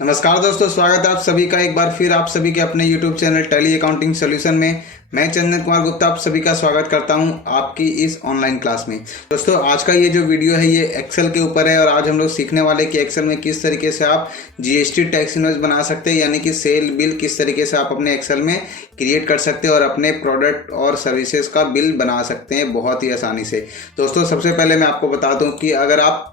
नमस्कार दोस्तों, स्वागत है आप सभी का एक बार फिर आप सभी के अपने YouTube channel tally accounting solution में। मैं चंदन कुमार गुप्ता आप सभी का स्वागत करता हूं आपकी इस ऑनलाइन क्लास में। दोस्तों, आज का ये जो वीडियो है ये एक्सेल के ऊपर है और आज हम लोग सीखने वाले कि एक्सेल में किस तरीके से आप जीएसटी टैक्स इनवॉइस बना सकते हैं, यानी कि सेल बिल किस तरीके से आप अपने एक्सेल में क्रिएट कर सकते हैं और अपने प्रोडक्ट और सर्विसेज का बिल बना सकते हैं बहुत ही आसानी से। दोस्तों, सबसे पहले मैं आपको बता दूं कि अगर आप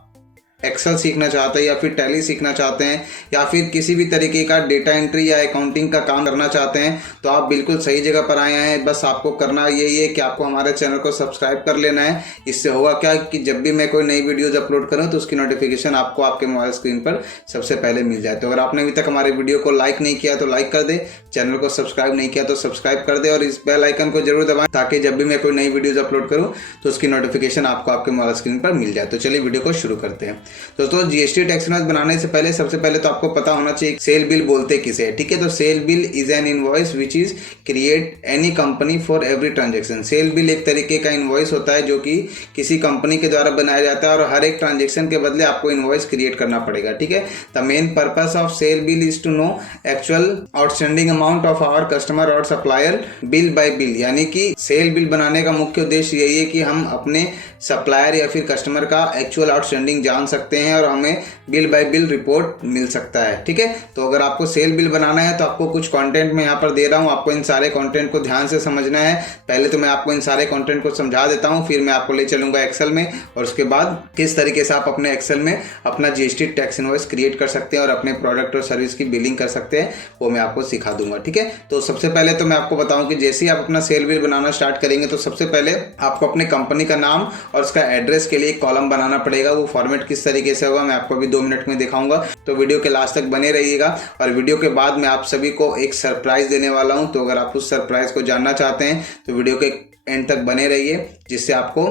एक्सेल सीखना चाहते हैं या फिर टैली सीखना चाहते हैं या फिर किसी भी तरीके का डेटा एंट्री या अकाउंटिंग का काम करना चाहते हैं तो आप बिल्कुल सही जगह पर आए हैं। बस आपको करना यही है कि आपको हमारे चैनल को सब्सक्राइब कर लेना है। इससे होगा क्या कि जब भी मैं कोई नई वीडियोज अपलोड करूं तो उसकी नोटिफिकेशन आपको आपके मोबाइल स्क्रीन पर सबसे पहले मिल जाए। तो अगर आपने अभी तक हमारे वीडियो को लाइक नहीं किया तो लाइक कर दे, चैनल को सब्सक्राइब नहीं किया तो सब्सक्राइब कर दे और इस बेल आइकन को जरूर दबाएं ताकि जब भी मैं कोई नई वीडियोज अपलोड करूं तो उसकी नोटिफिकेशन आपको आपके मोबाइल स्क्रीन पर मिल जाए। तो चलिए वीडियो को शुरू करते हैं। दोस्तों, जीएसटी टैक्स इनवॉइस बनाने से पहले सबसे पहले तो आपको पता होना चाहिए सेल बिल बोलते किसे है। ठीक है, तो sale bill is an invoice which is create any company for every transaction. Sale bill एक तरीके का इनवॉइस होता है जो कि किसी कंपनी के द्वारा बनाया जाता है और हर एक ट्रांजेक्शन के बदले आपको इनवॉइस क्रिएट करना पड़ेगा। ठीक है, the main purpose of sale bill is to know actual outstanding amount of our customer और सप्लायर बिल बाय बिल, यानी कि सेल बिल बनाने का मुख्य उद्देश्य यही है कि हम अपने सप्लायर या फिर कस्टमर का एक्चुअल आउटस्टैंडिंग जान सकते हैं और हमें बिल बाय बिल रिपोर्ट मिल सकता है। ठीक है, तो अगर आपको सेल बिल बनाना है तो आपको कुछ कंटेंट मैं यहाँ पर दे रहा हूँ, आपको इन सारे कंटेंट को ध्यान से समझना है। पहले तो मैं आपको इन सारे कंटेंट को समझा देता हूँ, फिर मैं आपको ले चलूंगा एक्सेल में और उसके बाद किस तरीके से आप अपने एक्सेल में अपना जीएसटी टैक्स इनवॉइस क्रिएट कर सकते हैं और अपने प्रोडक्ट और सर्विस की बिलिंग कर सकते हैं, वो मैं आपको सिखा दूंगा। ठीक है, तो सबसे पहले तो मैं आपको बताऊं कि जैसे ही आप अपना सेल बिल बनाना स्टार्ट करेंगे तो सबसे पहले आपको अपने कंपनी का नाम और उसका एड्रेस के लिए एक कॉलम बनाना पड़ेगा। वो फॉर्मेट किस तरीके से होगा मैं आपको अभी 2 मिनट में दिखाऊंगा, तो वीडियो के लास्ट तक बने रहिएगा। और वीडियो के बाद मैं आप सभी को एक सरप्राइज देने वाला हूं, तो अगर आप उस सरप्राइज को जानना चाहते हैं तो वीडियो के एंड तक बने रहिए, जिससे आपको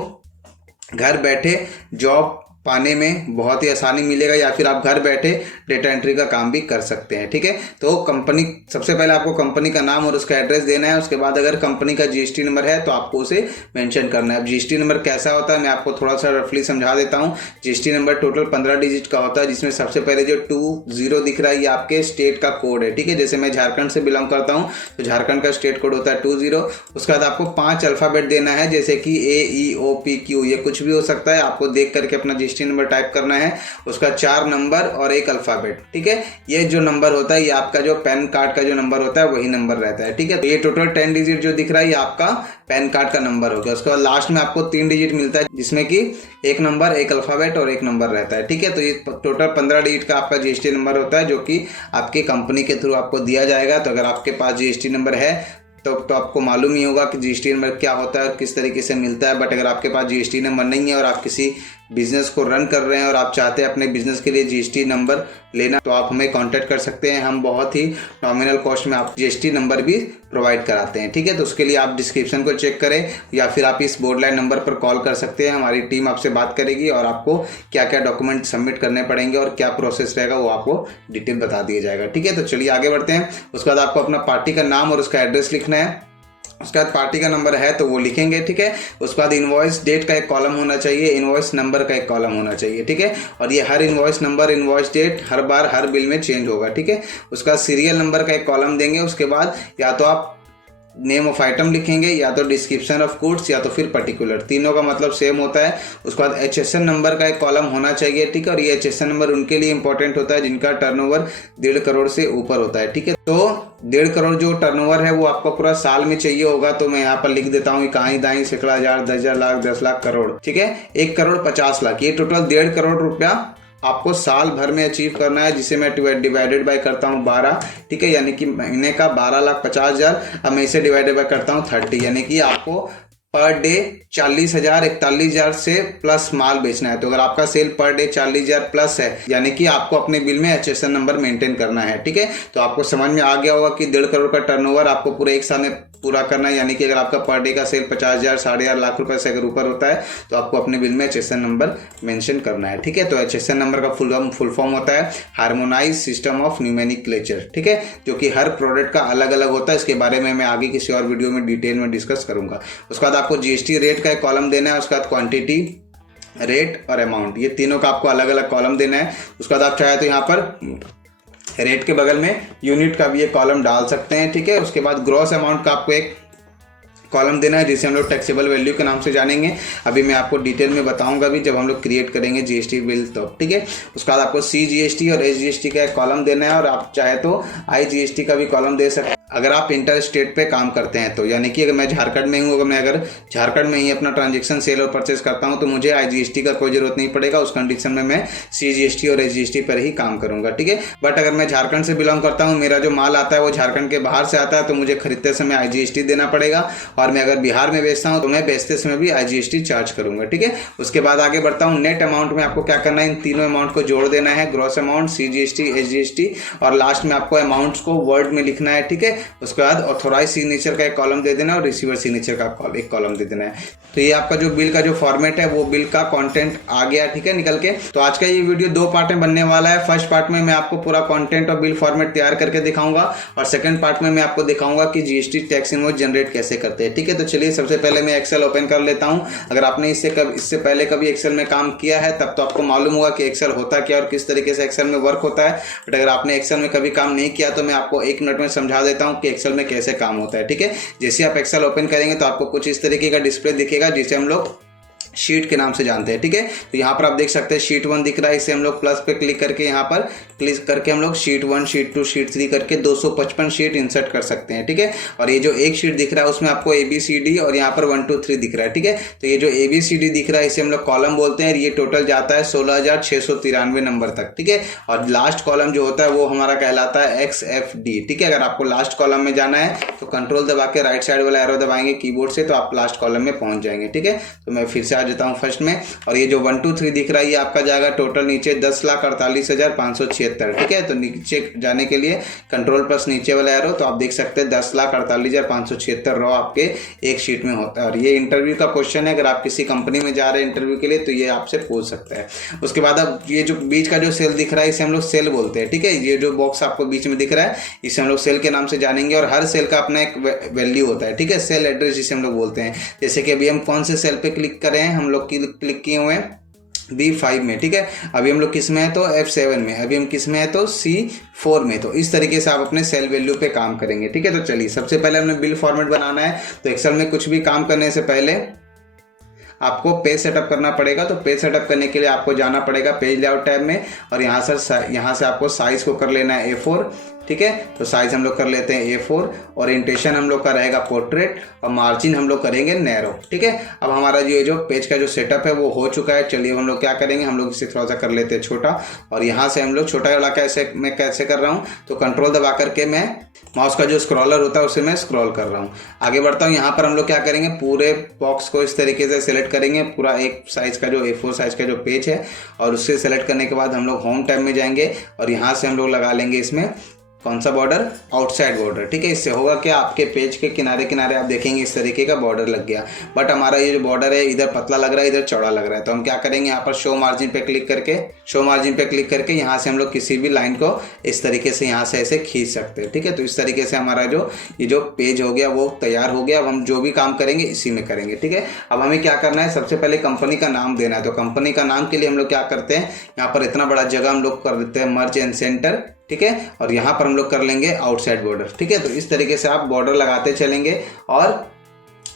घर बैठे जॉब पाने में बहुत ही आसानी मिलेगा या फिर आप घर बैठे डेटा एंट्री का काम भी कर सकते हैं। ठीक है, तो कंपनी सबसे पहले आपको कंपनी का नाम और उसका एड्रेस देना है। उसके बाद अगर कंपनी का जीएसटी नंबर है तो आपको उसे मेंशन करना है। अब जीएसटी नंबर कैसा होता है मैं आपको थोड़ा सा रफली समझा देता हूँ। जीएसटी नंबर टोटल 15 डिजिट का होता है, जिसमें सबसे पहले जो 20 दिख रहा है ये आपके स्टेट का कोड है। ठीक है, जैसे मैं झारखंड से बिलोंग करता हूँ तो झारखंड का स्टेट कोड होता है 20। उसके बाद आपको 5 अल्फाबेट देना है, जैसे कि AEOPQ, ये कुछ भी हो सकता है। आपको देख करके अपना जीएसटी नंबर टाइप करना है, उसका 4 नंबर और 1 अल्फाबेट। ठीक है, ये जो नंबर होता है ये आपका जो पैन कार्ड का जो नंबर होता है वही नंबर रहता है। ठीक है, तो ये टोटल 10 डिजिट जो दिख रहा है ये आपका पैन कार्ड का नंबर हो गया। उसके बाद लास्ट में आपको 3 डिजिट मिलता है, जिसमें कि 1 नंबर, 1 अल्फाबेट और 1 नंबर रहता है। ठीक है, तो ये टोटल 15 डिजिट का आपका जीएसटी नंबर होता है जो कि आपकी कंपनी के थ्रू आपको दिया जाएगा। तो अगर आपके पास जीएसटी नंबर है तो आपको मालूम ही होगा कि जीएसटी नंबर क्या होता है और किस तरीके से मिलता है। बट अगर आपके पास जीएसटी नंबर नहीं है और आप किसी बिजनेस को रन कर रहे हैं और आप चाहते हैं अपने बिजनेस के लिए जीएसटी नंबर लेना, तो आप हमें कांटेक्ट कर सकते हैं। हम बहुत ही नॉमिनल कॉस्ट में आप जीएसटी नंबर भी प्रोवाइड कराते हैं। ठीक है, तो उसके लिए आप डिस्क्रिप्शन को चेक करें या फिर आप इस बोर्ड लाइन नंबर पर कॉल कर सकते हैं। हमारी टीम आपसे बात करेगी और आपको क्या क्या डॉक्यूमेंट सबमिट करने पड़ेंगे और क्या प्रोसेस रहेगा वो आपको डिटेल बता दिया जाएगा। ठीक है, तो चलिए आगे बढ़ते हैं। उसके बाद आपको अपना पार्टी का नाम और उसका एड्रेस लिखना है। उसके बाद पार्टी का नंबर है तो वो लिखेंगे। ठीक है, उसके बाद इनवॉइस डेट का एक कॉलम होना चाहिए, इनवॉइस नंबर का एक कॉलम होना चाहिए। ठीक है, और ये हर इनवॉइस नंबर, इनवॉइस डेट हर बार हर बिल में चेंज होगा। ठीक है, उसका सीरियल नंबर का एक कॉलम देंगे। उसके बाद या तो आप नेम ऑफ आइटम लिखेंगे या तो डिस्क्रिप्शन ऑफ गुड्स या तो फिर पर्टिकुलर, तीनों का मतलब सेम होता है। उसके बाद HSN नंबर का एक कॉलम होना चाहिए। ठीक है, और ये HSN नंबर उनके लिए इंपॉर्टेंट होता है जिनका टर्नओवर 1.5 करोड़ से ऊपर होता है। ठीक है, तो 1.5 करोड़ जो टर्नओवर है वो आपको पूरा साल में चाहिए होगा, तो मैं यहाँ पर लिख देता हूँ कहीं दाई, सैकड़ा, हजार, 10,000, लाख, 10 लाख, करोड़। ठीक है, 1 करोड़ 50 लाख, ये टोटल 1.5 करोड़ रुपया आपको साल भर में अचीव करना है, जिसे मैं डिवाइडेड बाय करता हूँ 12। ठीक है, यानी कि महीने का 12,50,000। अब मैं इसे डिवाइडेड बाय करता हूँ 30, यानी कि आपको पर डे 40,000 41,000 से प्लस माल बेचना है। तो अगर आपका सेल पर डे 40,000 प्लस है यानी कि आपको अपने बिल में HSN नंबर मेंटेन करना है। ठीक है, तो आपको समझ में आ गया होगा कि 1.5 करोड़ का टर्नओवर आपको पूरे एक साल में पूरा करना है। यानी कि अगर आपका पर डे का सेल 50,000 1.5 लाख रुपए से अगर ऊपर होता है तो आपको अपने बिल में HSN नंबर मेंशन करना है। ठीक है, तो HSN नंबर का फुल फॉर्म होता है हार्मोनाइज सिस्टम ऑफ न्यूमेरिकलेचर। ठीक है, जो कि हर प्रोडक्ट का अलग अलग होता है। इसके बारे में मैं आगे किसी और वीडियो में डिटेल में डिस्कस करूंगा। उसके बाद आपको जीएसटी रेट का एक कॉलम देना है। उसके बाद क्वांटिटी, रेट और अमाउंट, ये तीनों का आपको अलग अलग कॉलम देना है। उसके बाद आप चाहे तो यहाँ पर रेट के बगल में यूनिट का भी एक कॉलम डाल सकते हैं, ठीक है। उसके बाद ग्रॉस अमाउंट का आपको एक कॉलम देना है जिसे हम लोग टैक्सेबल वैल्यू के नाम से जानेंगे। अभी मैं आपको डिटेल में बताऊंगा भी जब हम लोग क्रिएट करेंगे जीएसटी बिल तो, ठीक है। उसके बाद आपको CGST और SGST का एक कॉलम देना है और आप चाहे तो IGST का भी कॉलम दे सकते हैं अगर आप इंटर स्टेट पे काम करते हैं तो। यानी कि अगर मैं झारखंड में हूँ, अगर झारखंड में ही अपना ट्रांजेक्शन सेल और परचेज करता हूँ तो मुझे IGST का कोई जरूरत नहीं पड़ेगा। उस कंडीशन में मैं CGST और SGST पर ही काम करूंगा, ठीक है। बट अगर मैं झारखंड से बिलोंग करता हूँ, मेरा जो माल आता है वो झारखंड के बाहर से आता है तो मुझे खरीदते समय IGST देना पड़ेगा। और मैं अगर बिहार में बेचता हूँ तो मैं बेचते समय भी IGST चार्ज करूंगा, ठीक है। उसके बाद आगे बढ़ता हूँ। नेट अमाउंट में आपको क्या करना है, इन तीनों अमाउंट को जोड़ देना है, ग्रॉस अमाउंट, CGST, SGST, और लास्ट में आपको अमाउंट्स को वर्ड में लिखना है, ठीक है। उसके बाद ऑथोराइज सिग्नेचर का एक कॉलम दे देना और रिसीवर सिग्नेचर का एक कॉलम दे देना है। तो ये आपका जो बिल का जो फॉर्मेट है वो बिल का कंटेंट आ गया, ठीक है, निकल के। तो आज का ये वीडियो 2 पार्ट में बनने वाला है। फर्स्ट पार्ट में मैं आपको पूरा कंटेंट और बिल फॉर्मेट तैयार करके दिखाऊंगा और सेकंड पार्ट में मैं आपको दिखाऊंगा कि जीएसटी टैक्स इनवॉइस जनरेट कैसे करते हैं, ठीक है। तो चलिए सबसे पहले मैं एक्सेल ओपन कर लेता हूं। अगर आपने इससे पहले कभी एक्सेल में काम किया है तब तो आपको मालूम होगा कि एक्सेल होता क्या और किस तरीके से एक्सेल में वर्क होता है। बट अगर आपने एक्सेल में कभी काम नहीं किया तो मैं आपको 1 मिनट में समझा देता हूं कि एक्सेल में कैसे काम होता है, ठीक है। जैसे आप एक्सेल ओपन करेंगे तो आपको कुछ इस तरीके का डिस्प्ले दिखेगा जिसे हम लोग शीट के नाम से जानते हैं, ठीक है। तो यहाँ पर आप देख सकते हैं शीट 1 दिख रहा है, इसे हम लोग प्लस पे क्लिक करके यहाँ पर क्लिक करके हम लोग शीट 1, शीट 2, शीट 3 करके 255 शीट इंसर्ट कर सकते हैं, ठीक है। और ये जो एक शीट दिख रहा है उसमें आपको ABCD और यहाँ पर 1 2 3 दिख रहा है, ठीक है। तो ये जो ABCD दिख रहा है इसे हम लोग कॉलम बोलते हैं। ये टोटल जाता है 16,693 नंबर तक, ठीक है। और लास्ट कॉलम जो होता है वो हमारा कहलाता है XFD, ठीक है। अगर आपको लास्ट कॉलम में जाना है तो कंट्रोल दबा के राइट साइड वाला एरो दबाएंगे कीबोर्ड से तो आप लास्ट कॉलम में पहुंच जाएंगे, ठीक है। तो मैं फिर से जाता हूं फर्स्ट में। और ये जो 1 2 3 दिख रहा है ये आपका जाएगा टोटल नीचे 10,48,576, ठीक है। तो नीचे जाने के लिए कंट्रोल प्लस नीचे वाला एरो तो आप देख सकते हैं 10,48,576 रॉ आपके एक शीट में होता है। और ये इंटरव्यू का क्वेश्चन है, अगर आप किसी कंपनी में जा रहे हैं इंटरव्यू के लिए तो ये आपसे पूछ सकता है। उसके बाद अब ये जो बीच का जो सेल दिख रहा है इसे हम लोग सेल बोलते हैं, ठीक है। ये जो बॉक्स आपको बीच में दिख रहा है इसे हम लोग सेल के नाम से जानेंगे और हर सेल का अपना एक वैल्यू होता है, ठीक है। सेल एड्रेस जिसे हम लोग बोलते हैं। जैसे कि अभी हम कौन से सेल पे क्लिक करें हैं, हम लोग क्लिक किए हुए हैं B5 में, ठीक है। अभी हम लोग किस में है तो F7 में, अभी हम किस में है तो C4 में। तो इस तरीके से आप अपने सेल वैल्यू पे काम करेंगे, ठीक है। तो चलिए सबसे पहले हमने बिल फॉर्मेट बनाना है। तो एक्सेल में कुछ भी काम करने से पहले आपको पेज सेटअप करना पड़ेगा। तो पेज सेटअप करने के लिए आपको जाना पड़ेगा पेज लेआउट टैब में और यहाँ से आपको साइज को कर लेना है A4, ठीक है। तो साइज हम लोग कर लेते हैं A4, ओरिएंटेशन हम लोग का रहेगा पोर्ट्रेट और मार्जिन हम लोग करेंगे नैरो, ठीक है। अब हमारा ये जो पेज का जो सेटअप है वो हो चुका है। चलिए हम लोग क्या करेंगे, हम लोग इसे थोड़ा सा कर लेते हैं छोटा और यहाँ से हम लोग छोटा वाला मैं कैसे कर रहा हूँ तो कंट्रोल दबा करके मैं माउस का जो स्क्रॉलर होता है उसे मैं स्क्रॉल कर रहा हूँ। आगे बढ़ता हूँ। यहाँ पर हम लोग क्या करेंगे, पूरे बॉक्स को इस तरीके से सिलेक्ट करेंगे, पूरा एक साइज का जो A4 साइज का जो पेज है और उससे सेलेक्ट करने के बाद हम लोग होम टैब में जाएंगे और यहाँ से हम लोग लगा लेंगे इसमें कौन सा बॉर्डर, आउटसाइड बॉर्डर, ठीक है। इससे होगा कि आपके पेज के किनारे किनारे आप देखेंगे इस तरीके का बॉर्डर लग गया। बट हमारा ये जो बॉर्डर है इधर पतला लग रहा है इधर चौड़ा लग रहा है। तो हम क्या करेंगे, यहाँ पर शो मार्जिन पे क्लिक करके यहाँ से हम लोग किसी भी लाइन को इस तरीके से यहाँ से ऐसे खींच सकते हैं, ठीक है। तो इस तरीके से हमारा ये जो पेज हो गया वो तैयार हो गया। अब हम जो भी काम करेंगे इसी में करेंगे, ठीक है। अब हमें क्या करना है, सबसे पहले कंपनी का नाम देना है। तो कंपनी का नाम के लिए हम लोग क्या करते हैं, यहाँ पर इतना बड़ा जगह हम लोग कर देते हैं मर्ज एंड सेंटर, ठीक है। और यहाँ पर हम लोग कर लेंगे आउटसाइड बॉर्डर, ठीक है। तो इस तरीके से आप बॉर्डर लगाते चलेंगे और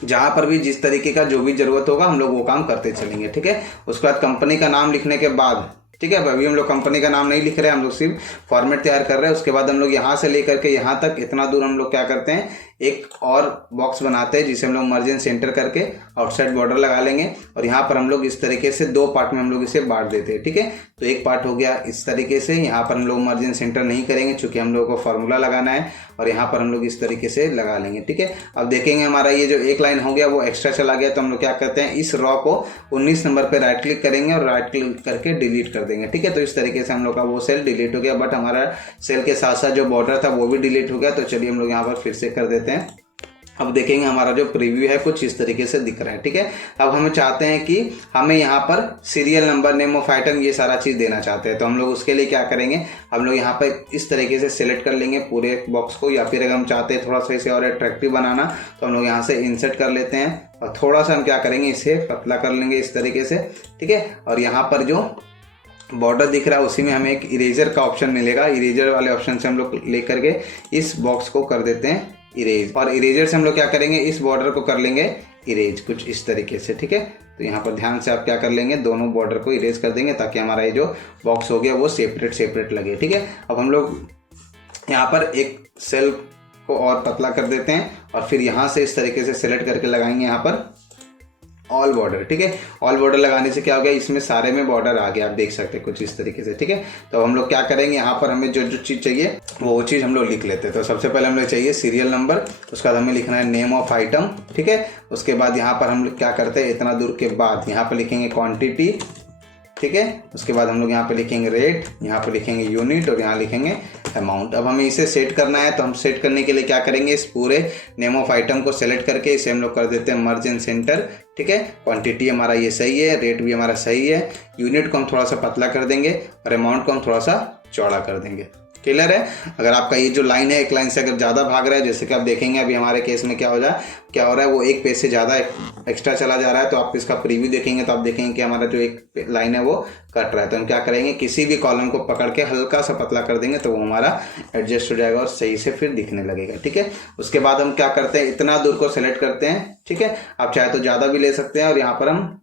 जहाँ पर भी जिस तरीके का जो भी जरूरत होगा हम लोग वो काम करते चलेंगे, ठीक है। उसके बाद कंपनी का नाम लिखने के बाद, ठीक है, अभी हम लोग कंपनी का नाम नहीं लिख रहे हैं, हम लोग सिर्फ फॉर्मेट तैयार कर रहे हैं। उसके बाद हम लोग यहाँ से लेकर के यहाँ तक इतना दूर हम लोग क्या करते हैं, एक और बॉक्स बनाते हैं जिसे हम लोग मार्जिन सेंटर करके आउटसाइड बॉर्डर लगा लेंगे और यहाँ पर हम लोग इस तरीके से 2 पार्ट में हम लोग इसे बांट देते हैं, ठीक है। तो एक पार्ट हो गया इस तरीके से, यहाँ पर हम लोग मार्जिन सेंटर नहीं करेंगे क्योंकि हम लोगों को फॉर्मूला लगाना है और यहाँ पर हम लोग इस तरीके से लगा लेंगे, ठीक है। अब देखेंगे हमारा ये जो एक लाइन हो गया वो एक्स्ट्रा चला गया। तो हम लोग क्या करते हैं, इस रॉ को 19 नंबर पर राइट क्लिक करेंगे और राइट क्लिक करके डिलीट कर देंगे, ठीक है। तो इस तरीके से हम लोग का वो सेल डिलीट हो गया। बट हमारा सेल के साथ साथ जो बॉर्डर था वो भी डिलीट हो गया। तो चलिए हम लोग यहाँ पर फिर से कर देते हैं। अब देखेंगे हमारा जो प्रीव्यू है कुछ इस तरीके से दिख रहा है, ठीक है। अब हम चाहते हैं कि हमें यहाँ पर serial number, name of item, ये सारा चीज़ देना चाहते हैं। तो हम लोग उसके लिए क्या करेंगे, हम लोग यहाँ पर इस तरीके से सिलेक्ट कर लेंगे पूरे बॉक्स को, या फिर अगर हम चाहते हैं थोड़ा सा इसे और अट्रैक्टिव बनाना तो हम लोग यहाँ से इंसर्ट कर लेते हैं और थोड़ा सा हम क्या करेंगे, इसे पतला कर लेंगे इस तरीके से, ठीक है। और यहाँ पर जो बॉर्डर दिख रहा है उसी में हमें एक इरेजर का ऑप्शन मिलेगा। इरेजर वाले ऑप्शन से हम लोग लेकर के इस बॉक्स को कर देते हैं इरेज, और इरेजर से हम लोग क्या करेंगे, इस बॉर्डर को कर लेंगे इरेज कुछ इस तरीके से। ठीक है, तो यहाँ पर ध्यान से आप क्या कर लेंगे, दोनों बॉर्डर को इरेज कर देंगे ताकि हमारा ये जो बॉक्स हो गया वो सेपरेट लगे। ठीक है, अब हम लोग यहाँ पर एक सेल को और पतला कर देते हैं और फिर यहाँ से इस तरीके से सेलेक्ट करके लगाएंगे यहाँ पर ऑल बॉर्डर। ठीक है, ऑल बॉर्डर लगाने से क्या हो गया, इसमें सारे में बॉर्डर आ गया, आप देख सकते हैं कुछ इस तरीके से। ठीक है, तो हम लोग क्या करेंगे, यहाँ पर हमें जो जो चीज़ चाहिए वो चीज़ हम लोग लिख लेते हैं। तो सबसे पहले हम लोग चाहिए सीरियल नंबर, उसके बाद हमें लिखना है नेम ऑफ आइटम। ठीक है, उसके बाद यहाँ पर हम लोग क्या करते हैं, इतना दूर के बाद यहाँ पर लिखेंगे क्वान्टिटी। ठीक है, उसके बाद हम लोग यहाँ पे लिखेंगे रेट, यहाँ पे लिखेंगे यूनिट और यहाँ लिखेंगे अमाउंट। अब हमें इसे सेट करना है, तो हम सेट करने के लिए क्या करेंगे, इस पूरे नेम ऑफ आइटम को सेलेक्ट करके इसे हम लोग कर देते हैं मर्ज एंड सेंटर। ठीक है, क्वांटिटी हमारा ये सही है, रेट भी हमारा सही है, यूनिट को हम थोड़ा सा पतला कर देंगे और अमाउंट को हम थोड़ा सा चौड़ा कर देंगे। क्लियर है। अगर आपका ये जो लाइन है एक लाइन से अगर ज़्यादा भाग रहा है, जैसे कि आप देखेंगे अभी हमारे केस में क्या हो रहा है, वो एक पेज से ज़्यादा एक्स्ट्रा चला जा रहा है, तो आप इसका प्रीव्यू देखेंगे तो आप देखेंगे कि हमारा जो एक लाइन है वो कट रहा है। तो हम क्या करेंगे, किसी भी कॉलम को पकड़ के हल्का सा पतला कर देंगे तो वो हमारा एडजस्ट हो जाएगा और सही से फिर दिखने लगेगा। ठीक है, उसके बाद हम क्या करते हैं, इतना दूर को सेलेक्ट करते हैं। ठीक है, आप चाहे तो ज़्यादा भी ले सकते हैं और यहाँ पर हम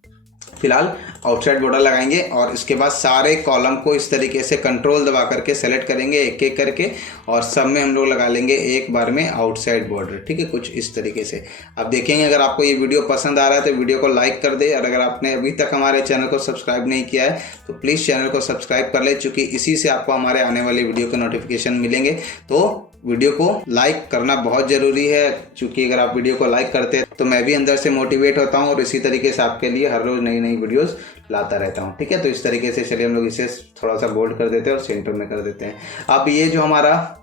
फिलहाल आउटसाइड बॉर्डर लगाएंगे और इसके बाद सारे कॉलम को इस तरीके से कंट्रोल दबा करके सेलेक्ट करेंगे एक एक करके और सब में हम लोग लगा लेंगे एक बार में आउटसाइड बॉर्डर। ठीक है, कुछ इस तरीके से आप देखेंगे। अगर आपको ये वीडियो पसंद आ रहा है तो वीडियो को लाइक कर दे, और अगर आपने अभी तक हमारे चैनल को सब्सक्राइब नहीं किया है तो प्लीज़ चैनल को सब्सक्राइब कर ले, चूँकि इसी से आपको हमारे आने वाली वीडियो के नोटिफिकेशन मिलेंगे। तो वीडियो को लाइक करना बहुत ज़रूरी है, क्योंकि अगर आप वीडियो को लाइक करते हैं तो मैं भी अंदर से मोटिवेट होता हूँ और इसी तरीके से आपके लिए हर रोज़ नई नई वीडियोस लाता रहता हूँ। ठीक है, तो इस तरीके से चलिए हम लोग इसे थोड़ा सा बोल्ड कर देते हैं और सेंटर में कर देते हैं। अब ये जो हमारा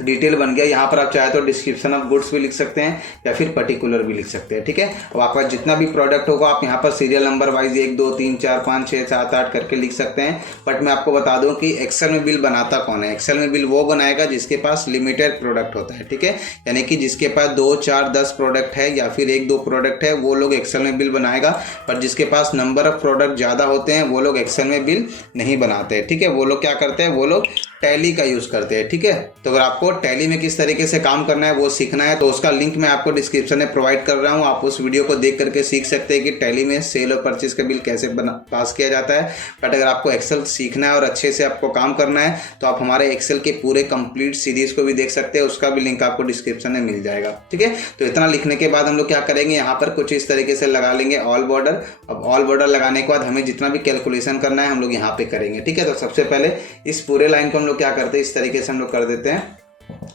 डिटेल बन गया, यहाँ पर आप चाहे तो डिस्क्रिप्शन ऑफ गुड्स भी लिख सकते हैं या फिर पर्टिकुलर भी लिख सकते हैं। ठीक है, अब आपका जितना भी प्रोडक्ट होगा आप यहाँ पर सीरियल नंबर वाइज 1 2 3 4 5 6 7 8 करके लिख सकते हैं। बट मैं आपको बता दूं कि एक्सेल में बिल बनाता कौन है, एक्सेल में बिल वो बनाएगा जिसके पास लिमिटेड प्रोडक्ट होता है। ठीक है, यानी कि जिसके पास 2 4 10 प्रोडक्ट है या फिर 1 2 प्रोडक्ट है वो लोग एक्सेल में बिल बनाएगा, पर जिसके पास नंबर ऑफ प्रोडक्ट ज़्यादा होते हैं वो लोग एक्सेल में बिल नहीं बनाते हैं। ठीक है, वो लोग क्या करते हैं, वो लोग टैली का यूज़ करते हैं। ठीक है, तो अगर आपको टैली में किस तरीके से काम करना है वो सीखना है तो उसका लिंक मैं आपको डिस्क्रिप्शन में प्रोवाइड कर रहा हूँ। आप उस वीडियो को देख करके सीख सकते हैं कि टैली में सेल और परचेज का बिल कैसे पास किया जाता है। बट अगर आपको एक्सेल सीखना है और अच्छे से आपको काम करना है तो आप हमारे एक्सेल के पूरे कंप्लीट सीरीज को भी देख सकते हैं, उसका भी लिंक आपको डिस्क्रिप्शन में मिल जाएगा। ठीक है, तो इतना लिखने के बाद हम लोग क्या करेंगे, यहाँ पर कुछ इस तरीके से लगा लेंगे ऑल बॉर्डर। अब ऑल बॉर्डर लगाने के बाद हमें जितना भी कैलकुलेशन करना है हम लोग यहाँ पे करेंगे। ठीक है, तो सबसे पहले इस पूरे लाइन को हम लोग क्या करते हैं, इस तरीके से हम लोग कर देते हैं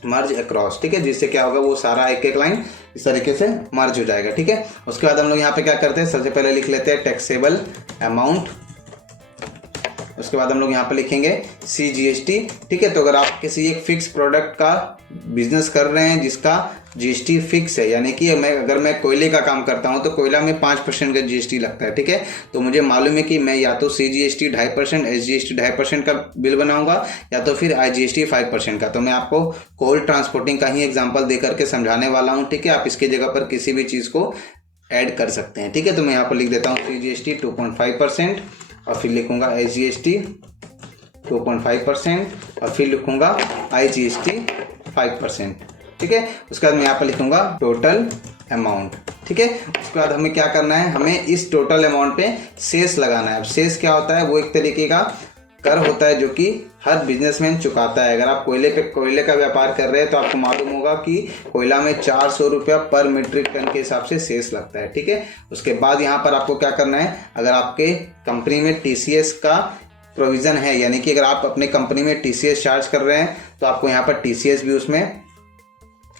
मर्ज अक्रॉस। ठीक है, जिससे क्या होगा, वो सारा एक एक लाइन इस तरीके से मर्ज हो जाएगा। ठीक है, उसके बाद हम लोग यहाँ पे क्या करते हैं, सबसे पहले लिख लेते हैं टैक्सेबल अमाउंट। उसके बाद हम लोग यहाँ पे लिखेंगे CGST। ठीक है, तो अगर आप किसी एक फिक्स प्रोडक्ट का बिजनेस कर रहे हैं जिसका GST फिक्स है, यानी कि अगर मैं कोयले का काम करता हूँ तो कोयला में 5% का GST लगता है। ठीक है, तो मुझे मालूम है कि मैं या तो CGST 2.5%, SGST 2.5% का बिल बनाऊंगा या तो फिर IGST 5% का। तो मैं आपको कोल ट्रांसपोर्टिंग का ही एग्जाम्पल दे करके समझाने वाला हूँ। ठीक है, आप इसकी जगह पर किसी भी चीज़ को ऐड कर सकते हैं। ठीक है, तो मैं यहाँ पर लिख देता हूँ CGST 2.5% और फिर लिखूंगा SGST 2.5% और फिर लिखूंगा IGST 5%। ठीक है, उसके बाद मैं यहाँ पर लिखूंगा टोटल अमाउंट। ठीक है, उसके बाद हमें क्या करना है, हमें इस टोटल अमाउंट पे सेस लगाना है। अब सेस क्या होता है, वो एक तरीके का कर होता है जो कि हर बिजनेसमैन चुकाता है। अगर आप कोयले का व्यापार कर रहे हैं तो आपको मालूम होगा कि कोयला में 400 रुपया पर मीट्रिक टन के हिसाब से सेस लगता है। ठीक है, उसके बाद यहाँ पर आपको क्या करना है, अगर आपके कंपनी में TCS का प्रोविज़न है, यानी कि अगर आप अपने कंपनी में TCS चार्ज कर रहे हैं तो आपको यहाँ पर TCS भी उसमें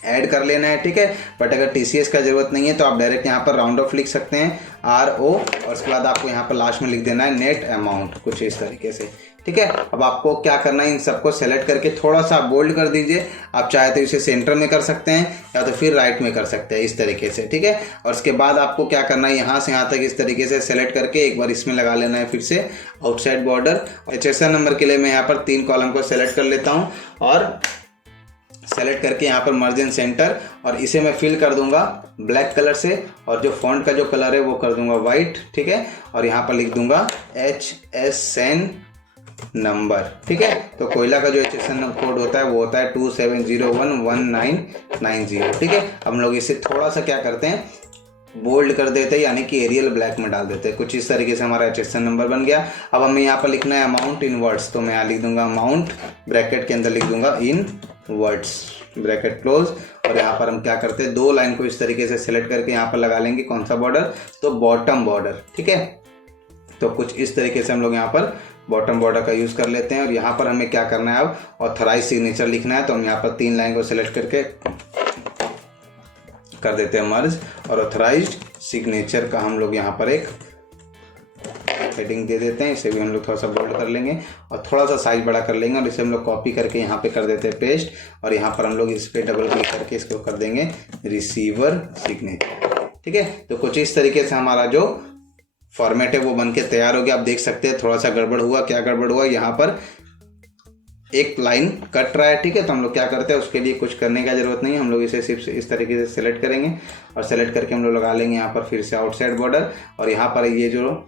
ऐड कर लेना है। ठीक है, बट अगर TCS का ज़रूरत नहीं है तो आप डायरेक्ट यहाँ पर राउंड ऑफ लिख सकते हैं RO, और उसके बाद आपको यहाँ पर लास्ट में लिख देना है नेट अमाउंट, कुछ इस तरीके से। ठीक है, अब आपको क्या करना है, इन सबको सेलेक्ट करके थोड़ा सा बोल्ड कर दीजिए। आप चाहे तो इसे सेंटर में कर सकते हैं या तो फिर राइट में कर सकते हैं, इस तरीके से। ठीक है, और उसके बाद आपको क्या करना है, यहाँ से यहाँ तक इस तरीके से सेलेक्ट करके एक बार इसमें लगा लेना है फिर से आउटसाइड बॉर्डर। HSN नंबर के लिए मैं यहाँ पर 3 कॉलम को सेलेक्ट कर लेता हूँ और सेलेक्ट करके यहाँ पर मर्ज एंड सेंटर, और इसे मैं फिल कर दूंगा ब्लैक कलर से, और जो फॉन्ट का जो कलर है वो कर दूंगा वाइट। ठीक है, और यहाँ पर लिख दूंगा HSN नंबर। ठीक है, तो कोयला का जो HSN कोड होता है वो होता है 27011990। ठीक है, हम लोग इसे थोड़ा सा क्या करते हैं, बोल्ड कर देते हैं, यानी कि एरियल ब्लैक में डाल देते हैं। कुछ इस तरीके से हमारा HSN नंबर बन गया। अब हमें यहाँ पर लिखना है अमाउंट इन वर्ड्स, तो मैं यहाँ लिख दूंगा अमाउंट, ब्रैकेट के अंदर लिख दूंगा इन वर्ड्स, ब्रैकेट क्लोज। और यहाँ पर हम क्या करते हैं, दो लाइन को इस तरीके से सिलेक्ट करके यहाँ पर लगा लेंगे कौन सा बॉर्डर, तो बॉटम बॉर्डर। ठीक है, तो कुछ इस तरीके से हम लोग यहाँ पर बॉटम बॉर्डर का यूज़ कर लेते हैं। और यहाँ पर हमें क्या करना है, अब ऑथराइज सिग्नेचर लिखना है, तो हम यहाँ पर 3 लाइन को सिलेक्ट करके कर देते हैं मर्ज, और ऑथराइज्ड सिग्नेचर का हम लोग यहाँ पर एक हेडिंग दे देते हैं। इसे भी हम लोग थोड़ा सा बोल्ड कर लेंगे और थोड़ा सा साइज बड़ा कर लेंगे, और इसे हम लोग कॉपी करके यहाँ पे कर देते हैं पेस्ट, और यहाँ पर हम लोग इस पर डबल क्लिक करके इसको कर देंगे रिसीवर सिग्नेचर। ठीक है, तो कुछ इस तरीके से हमारा जो फॉर्मेट है वो बन के तैयार हो गया। आप देख सकते हैं थोड़ा सा गड़बड़ हुआ, क्या गड़बड़ हुआ, यहाँ पर एक लाइन कट रहा है। ठीक है, तो हम लोग क्या करते हैं, उसके लिए कुछ करने की जरूरत नहीं है, हम लोग इसे सिर्फ इस तरीके से सिलेक्ट करेंगे और सेलेक्ट करके हम लोग लगा लेंगे यहाँ पर फिर से आउटसाइड बॉर्डर, और यहाँ पर ये जो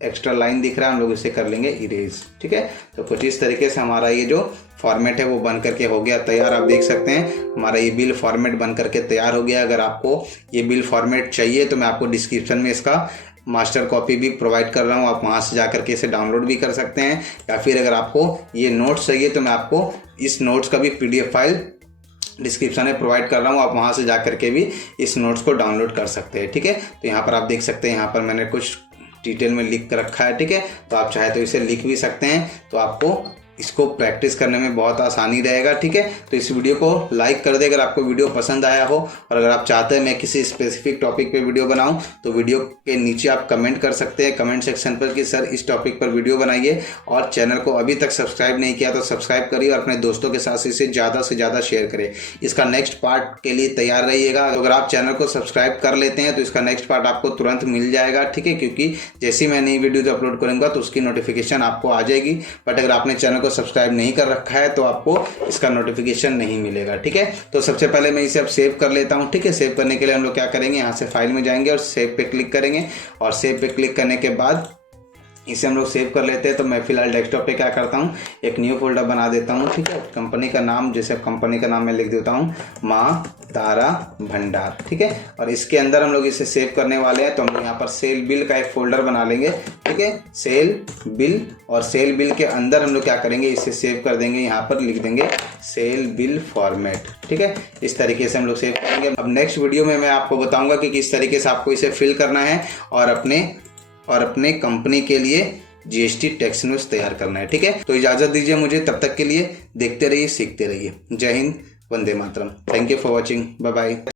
एक्स्ट्रा लाइन दिख रहा है हम लोग इसे कर लेंगे इरेज। ठीक है, तो कुछ इस तरीके से हमारा ये जो फॉर्मेट है वो बन करके हो गया तैयार। आप देख सकते हैं हमारा ये बिल फॉर्मेट बन करके तैयार हो गया। अगर आपको ये बिल फॉर्मेट चाहिए तो मैं आपको डिस्क्रिप्शन में इसका मास्टर कॉपी भी प्रोवाइड कर रहा हूँ, आप वहाँ से जा करके इसे डाउनलोड भी कर सकते हैं। या फिर अगर आपको ये नोट्स चाहिए तो मैं आपको इस नोट्स का भी PDF फाइल डिस्क्रिप्शन में प्रोवाइड कर रहा हूँ, आप वहाँ से जा करके भी इस नोट्स को डाउनलोड कर सकते हैं। ठीक है, तो यहाँ पर आप देख सकते हैं यहाँ पर मैंने कुछ डिटेल में लिख कर रखा है। ठीक है, तो आप चाहे तो इसे लिख भी सकते हैं, तो आपको इसको प्रैक्टिस करने में बहुत आसानी रहेगा। ठीक है, तो इस वीडियो को लाइक कर दे अगर आपको वीडियो पसंद आया हो, और अगर आप चाहते हैं मैं किसी स्पेसिफिक टॉपिक पे वीडियो बनाऊं तो वीडियो के नीचे आप कमेंट कर सकते हैं कमेंट सेक्शन पर कि सर इस टॉपिक पर वीडियो बनाइए। और चैनल को अभी तक सब्सक्राइब नहीं किया तो सब्सक्राइब करिए और अपने दोस्तों के साथ इसे ज़्यादा से ज़्यादा शेयर करें। इसका नेक्स्ट पार्ट के लिए तैयार रहिएगा। अगर आप चैनल को सब्सक्राइब कर लेते हैं तो इसका नेक्स्ट पार्ट आपको तुरंत मिल जाएगा। ठीक है, क्योंकि जैसे ही मैं नई वीडियो अपलोड करूँगा तो उसकी नोटिफिकेशन आपको आ जाएगी। बट अगर आपने चैनल को सब्सक्राइब नहीं रखा है तो आपको इसका नोटिफिकेशन नहीं मिलेगा। ठीक है, तो सबसे पहले मैं इसे अब सेव कर लेता हूं। ठीक है, सेव करने के लिए हम लोग क्या करेंगे, यहां से फाइल में जाएंगे और सेव पे क्लिक करेंगे, और सेव पे क्लिक करने के बाद इसे हम लोग सेव कर लेते हैं। तो मैं फिलहाल डेस्कटॉप पे क्या करता हूँ, एक न्यू फोल्डर बना देता हूँ। ठीक है, कंपनी का नाम, जैसे कंपनी का नाम मैं लिख देता हूँ माँ तारा भंडार। ठीक है, और इसके अंदर हम लोग इसे सेव करने वाले हैं, तो हम लोग यहाँ पर सेल बिल का एक फोल्डर बना लेंगे। ठीक है, सेल बिल, और सेल बिल के अंदर हम लोग क्या करेंगे, इसे सेव कर देंगे, यहाँ पर लिख देंगे सेल बिल फॉर्मेट। ठीक है, इस तरीके से हम लोग सेव करेंगे। अब नेक्स्ट वीडियो में मैं आपको बताऊंगा कि किस तरीके से आपको इसे फिल करना है और अपने कंपनी के लिए GST टैक्स न्यूज़ तैयार करना है। ठीक है, तो इजाज़त दीजिए मुझे, तब तक के लिए देखते रहिए, सीखते रहिए। Jai Hind, Vande Mataram. Thank you for watching, bye bye.